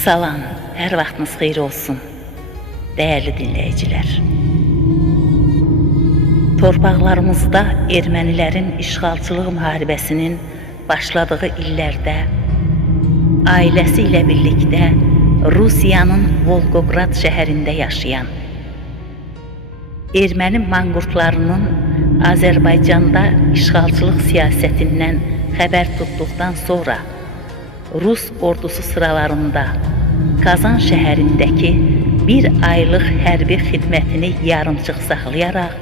Salam, hər vaxtınız xeyir olsun, dəyərli dinləyicilər. Torpaqlarımızda ermənilərin işğalçılıq müharibəsinin başladığı illərdə ailəsi ilə birlikdə Rusiyanın Volqograd şəhərində yaşayan, erməni manqurtlarının Azərbaycanda işğalçılıq siyasətindən xəbər tutduqdan sonra Rus ordusu sıralarında Kazan şəhərindəki bir aylıq hərbi xidmətini yarımçıq saxlayaraq,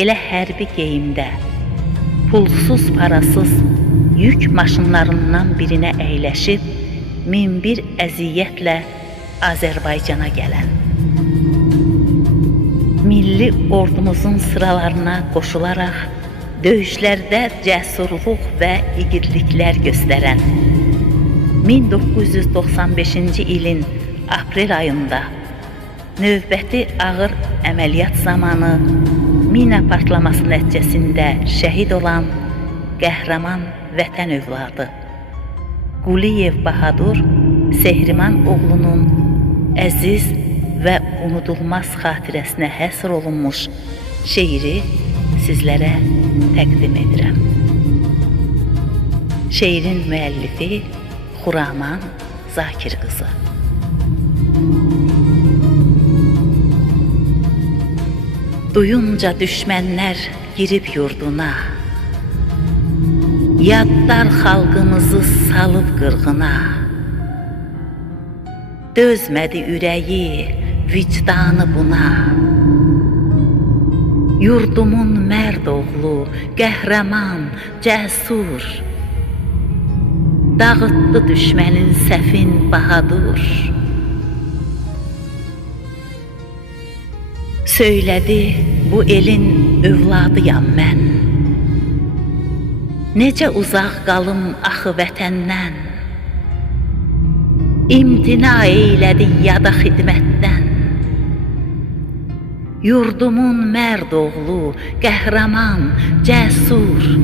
elə hərbi geyimdə, pulsuz parasız yük maşınlarından birinə əyləşib, min bir əziyyətlə Azərbaycana gələn, milli ordumuzun sıralarına qoşularaq, döyüşlərdə cəsurluq və igidliklər göstərən, 1995-ci ilin aprel ayında növbəti ağır əməliyyat zamanı mina partlaması nəticəsində şəhid olan qəhrəman vətən övladı Quliyev Bahadur Sehriman oğlunun əziz və unudulmaz xatirəsinə həsr olunmuş şeiri sizlərə təqdim edirəm. Şeirin müəllifi Xuraman Zakir qızı. Duyunca düşmənlər girib yurduna, yadlar xalqımızı salıb qırğına, dözmədi ürəyi, vicdanı buna. Yurdumun mərd oğlu, qəhrəman, cəsur, dağıtdı düşmənin səfin bahadur. Söylədi, bu elin övladıyam mən, necə uzaq qalım axı vətəndən, imtina eylədi yada xidmətdən. Yurdumun mərd oğlu, qəhrəman, cəsur,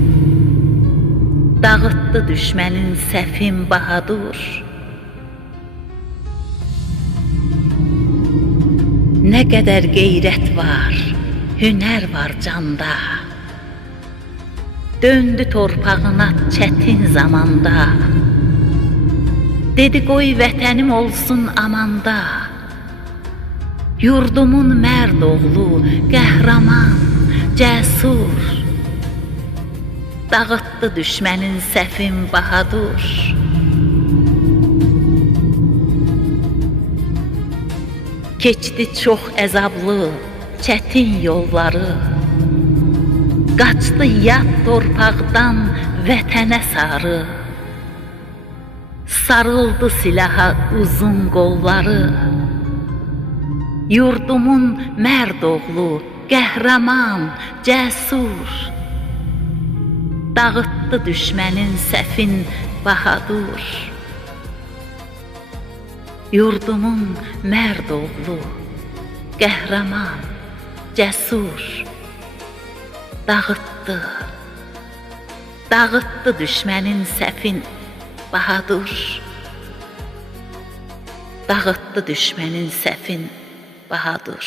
dağıtdı düşmənin səfin bahadur. Nə qədər qeyrət var, hünər var canda, döndü torpağına çətin zamanda. Dedi qoy vətənim olsun amanda, yurdumun mərd oğlu, qəhrəman, cəsur, dağıtdı düşmənin səfin bahadur. Keçdi çox əzablı, çətin yolları, qaçdı yad torpaqdan vətənə sarı, sarıldı silaha uzun qolları. Yurdumun mərd oğlu, qəhrəman, cəsur, dağıtdı düşmənin səfin bahadur. Yurdumun mərd oğlu, qəhrəman, cəsur, dağıtdı düşmənin səfin bahadur. Dağıtdı düşmənin səfin bahadur.